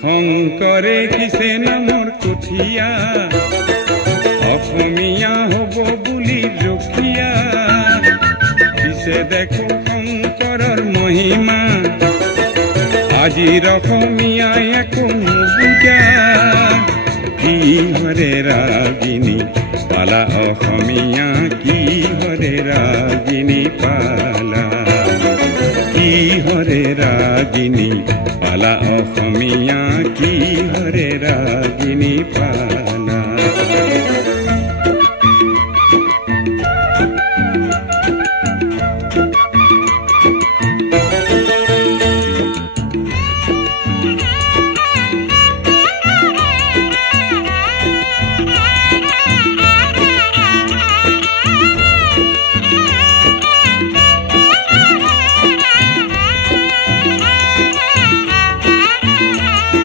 শংকৰে কিছে নামৰ কঠীয়া অসমীয়া হ'ব বুলি ৰখীয়া পিছে দেখো শংকৰৰ মহিমা আজিৰ অসমীয়াই একো নুবুজা কি হৰে ৰাগিনী পালা অসমীয়া কি হৰে ৰাগিনী পালা কি হৰে ৰাগিনী পালা অসমীয়া কি হৰে ৰাগিনী পালা